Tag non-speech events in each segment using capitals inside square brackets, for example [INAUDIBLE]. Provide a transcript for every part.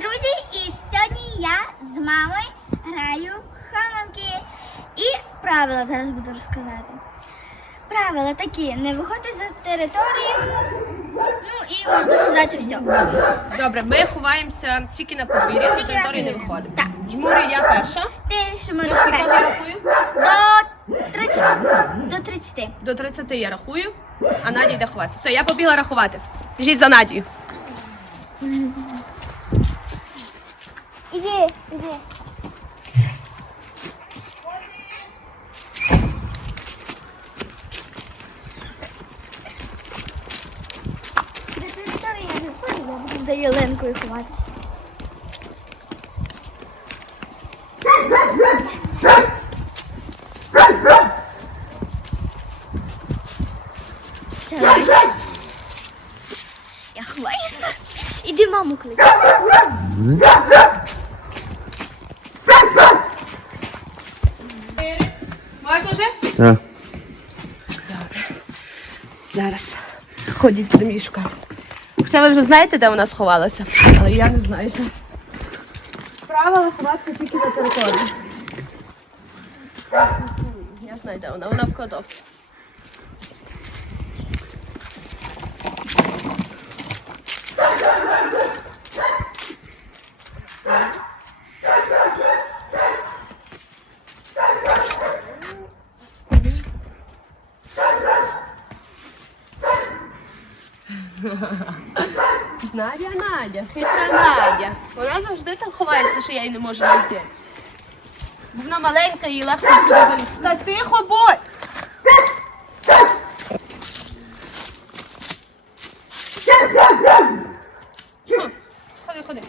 друзі! І сьогодні я з мамою граю хаманки. І правила зараз буду розказати. Правила такі: не виходьте за територію. Ну і можна сказати все. Добре, ми ховаємося тільки на подвір'ї, за Тільки на територію не подвір'ї. виходимо. Так. Жмурі, я перша. Ти що можеш До скільки я перше? рахую? До 30. До 30. До 30 я рахую, а Надя йде ховатися. Все, я побігла рахувати. Біжіть за. Іди, іди. До не входжу, я буду за Єленкою ховатися. Я ховаюся. Іди маму клич. Можна Добре. Зараз ходіть до мішка. Хоча ви вже знаєте, де вона сховалася, але я не знаю Що. Правила ховатися тільки на території. Я знаю, де вона, вона в кладовці. Надя, хитра Надя. Вона завжди там ховається, що я її не можу знайти. Вона маленька і легко сюди залізти. Та тихо! Тихо. Ходи, ходи.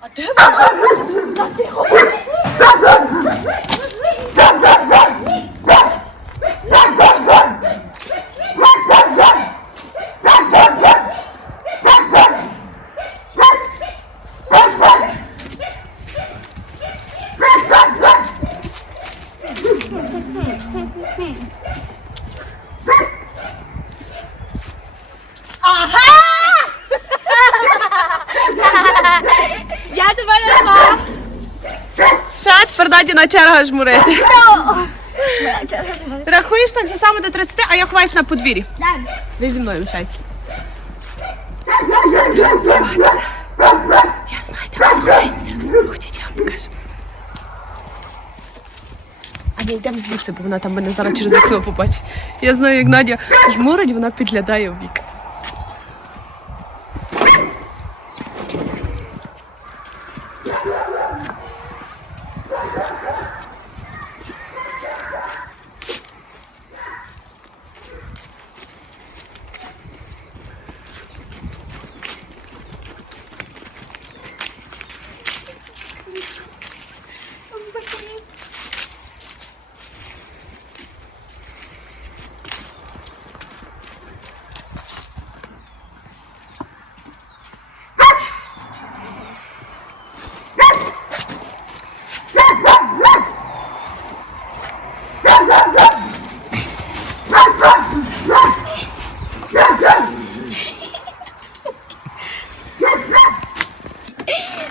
А де вона? Та тихо будь! Я тебе не знаю. Тепер черга жмурити. [LAUGHS] Рахуєш так же само до 30, а я ховаюсь на подвір'ї. Ви зі мною лишайтеся. Треба сховатися. Я знаю, де ми сховаємося. Ходіть, я вам покажу. А не йдемо звідси, бо вона там мене зараз через вікно побачить. Я знаю, як Надя жмурить, вона підглядає в вікна.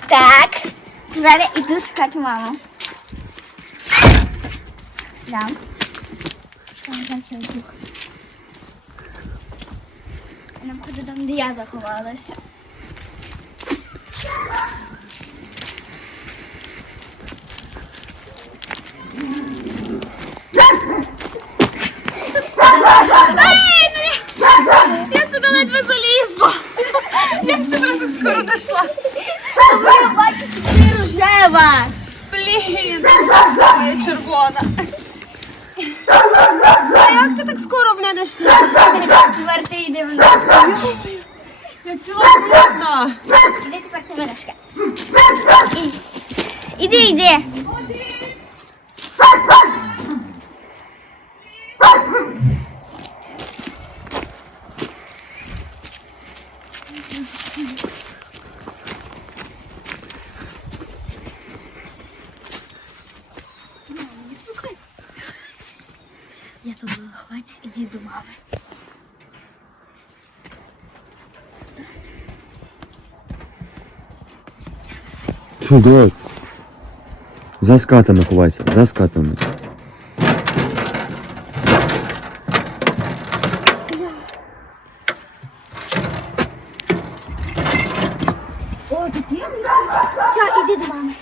Так. Зараз шукати. Да. Там дальше дух. Нам ходу там, де я заховалася. Я сюди ледве залізла. Як ти скоро? Я бачу, ти рожева. Блін, червона. А як ти так скоро мене знайшла? Тепер ти йди в нас. Я ціла блідна. Іди тепер ти менешка. Іди, іди. Я тут хватаю. ховатися, іди до мами. Фу, давай. За скатами ховайся, за скатами. О, тут є? Все, іди до мами.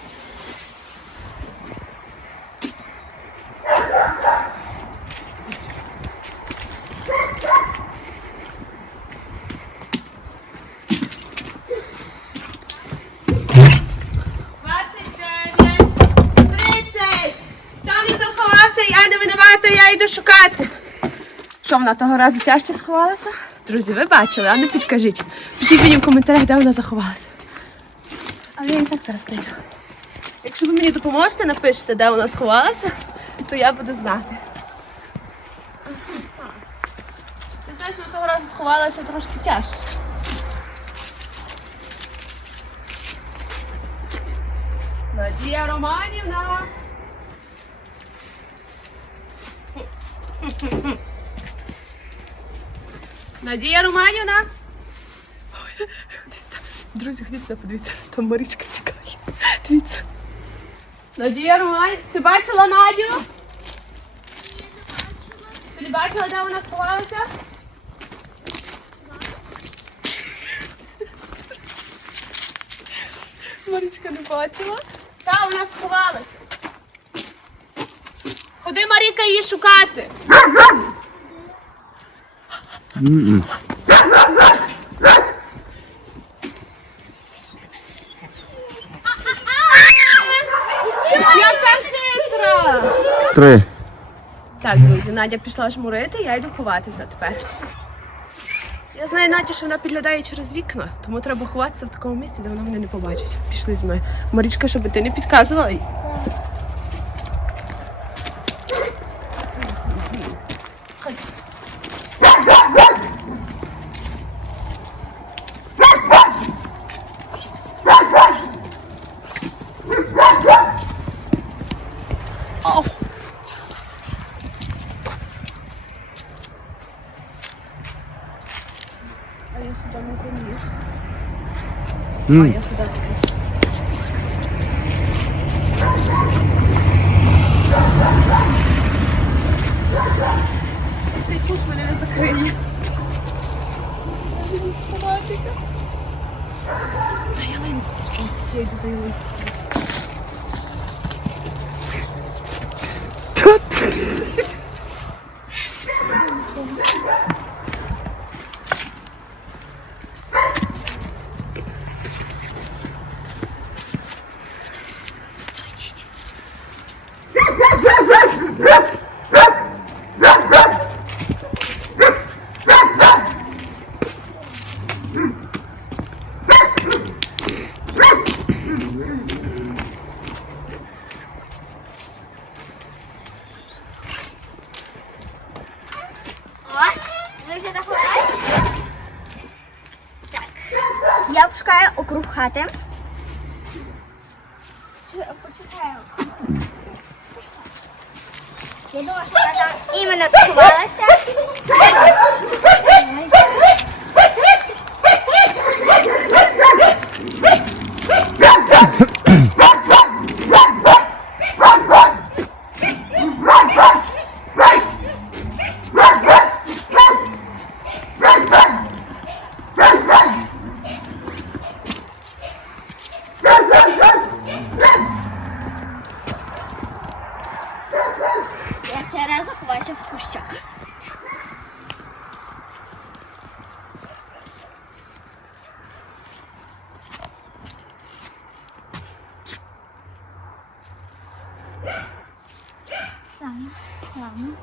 Що вона того разу тяжче сховалася? Друзі, ви бачили, а не підкажіть. Пишіть мені в коментарях, де вона заховалася. А я і так зараз знайду. Якщо ви мені допоможете, напишете, де вона сховалася, то я буду знати. Ти знаєш, вона того разу сховалася трошки тяжче. Надія Романівна. Надія Романівна. Ой. Друзі, ходіть сюди, подивіться. Там Марічка чекає. Дивіться. Надія Романівна. Ти бачила Надю? Ти бачила, де вона сховалася? Марічка не бачила. Та вона сховалася. Ходи, Маріка, її шукати. М-м. Яка хитра! Три. Так, друзі, Надя пішла жмурити, я йду ховатися тепер. Я знаю Надю, що вона підглядає через вікна, тому треба ховатися в такому місці, де вона мене не побачить. Пішли з мною. Марічка, щоб ти не підказувала їй. Я сюди не заліз. А я сюди заліз. Цей куш мене не закриє. Я буду сховатися. За ялинку. О, Я йду за ялинку. Зайдіть. О, ви вже заховалися? Так. Я округ хати. Чи? Я думаю, що вона іменно сховалася. [LAUGHS] Я цей раз заховаюся в кущах. Там, там.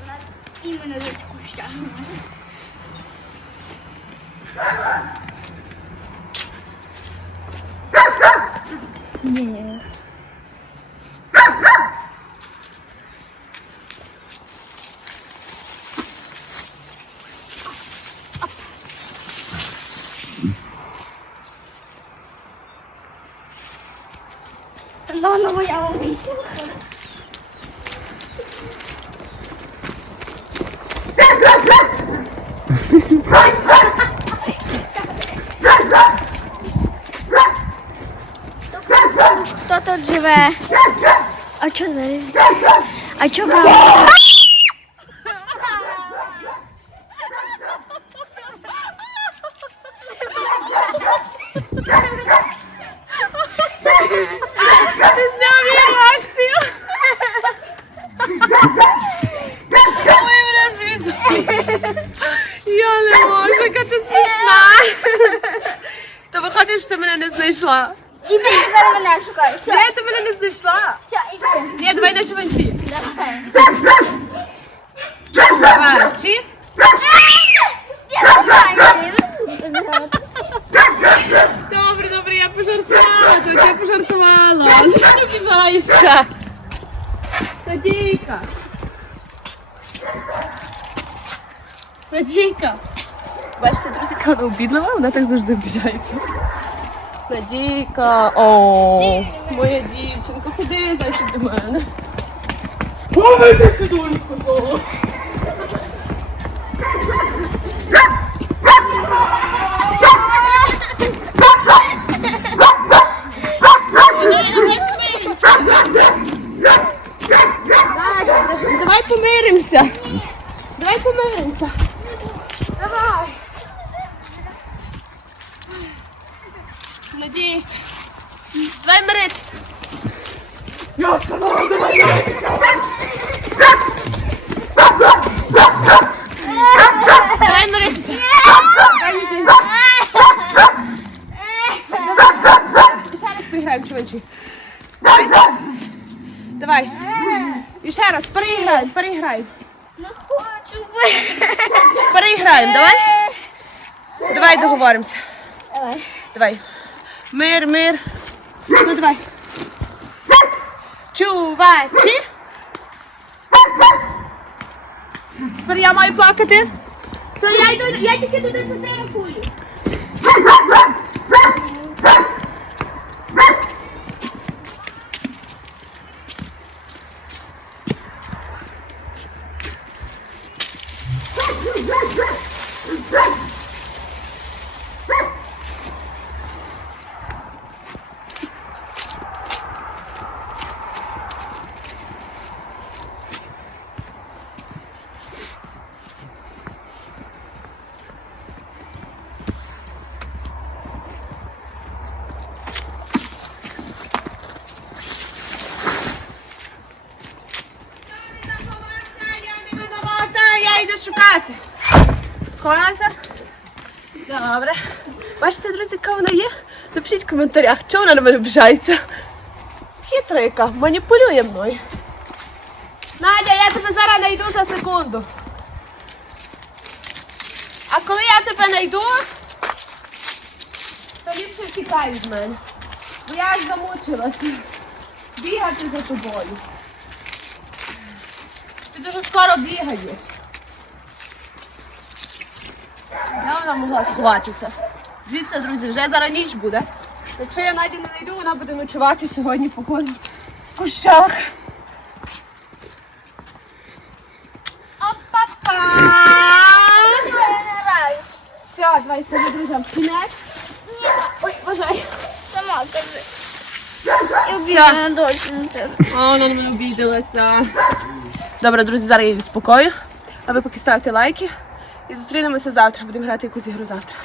Вона іменно в кущах. Mama já mám Toto dřeve. A čo dveře? A čo vám? То виходить, що ти мене не знайшла. Іди тепер мене шукай. Все, Де ти мене не знайшла? все, іди. Ні, давай на чуванчі. Давай. Чуванчі. Я знаю. Добре, добре, я пожартувала, тут я пожартувала. Ну що ти обіжаєшся? Надійка. Надійка. Бачите, друзі, яка вона обідлива, вона так завжди обіжається. Надійка, о, моя дівчинка, ходи зайчик до мене. Ой, ти сказала. Давай, давай помиримося. Давай помиримося. Давай. Надійка. Давай миритися. Давай миритися. Давай миритися. Ще раз поіграємо, чувачі. Давай. Давай. І ще раз, переіграємо, переіграємо. Не хочу. Переіграємо, давай. Давай договоримося. Давай. Давай. Мир, мир. Ну давай. Чувачі. Тепер я маю плакати. Це я йду, я тільки до 10 рахую. Я не винувата, я. Сховалася? Добре. Бачите, друзі, яка вона є? Напишіть в коментарях, чого вона на мене обіжається. Хитра яка, маніпулює мною. Надя, я тебе зараз знайду за секунду. А коли я тебе знайду, то ліпше втікай від мене. Бо я аж замучилася бігати за тобою. Ти дуже скоро бігаєш. Де вона могла сховатися? Дивіться, друзі, вже зараз ніч буде. Якщо я Надю не знайду, вона буде ночувати сьогодні по колі в кущах. Опа-па! Все, давай кажи друзям кінець. Ой, бажай. Сама кажи. Я обідана дочі на тебе. О, вона на мене обідалася. Добре, друзі, зараз я її спокою. А ви поки ставте лайки. І зустрінемося завтра. Будемо грати якусь ігру завтра.